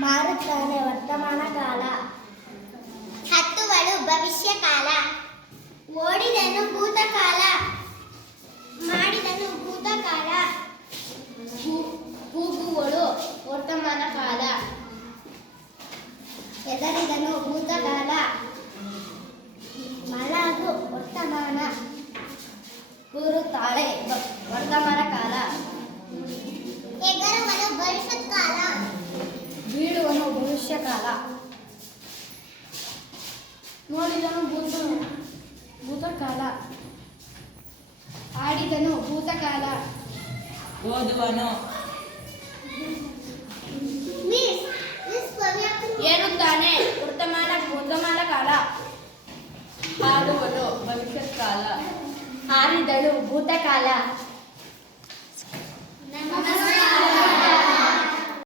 ಮಾರುತ್ತಾನೆ ವರ್ತಮಾನ ಕಾಲ. ಹತ್ತುವಳು ಭವಿಷ್ಯ ಕಾಲ. ಓಡಿದನು ಭೂತಕಾಲ. ಮಾಡಿದನು ಭೂತಕಾಲ. ಕೂಗುವಳು ವರ್ತಮಾನ ಕಾಲ. ಹೆದರಿದನು ಭೂತಕಾಲ. ಮಲಗು ವರ್ತಮಾನ. ಕೂರುತ್ತಾಳೆ ವರ್ತಮಾನ ಕಾಲ. ಎಗರುವನು ಭವಿಷ್ಯತ್ ಕಾಲ. ಬೀಳುವನು ಭವಿಷ್ಯ ಕಾಲ. ನೋಡಿದನು ಭೂತಕಾಲ. ಆಡಿದನು ಭೂತಕಾಲ. ಓದುವನು ಏರುತ್ತಾನೆ ವರ್ತಮಾನ ಕಾಲ. ಹಾಡುವನು ಭವಿಷ್ಯತ್ ಕಾಲ. ಹಾರಿದಳು ಭೂತಕಾಲ.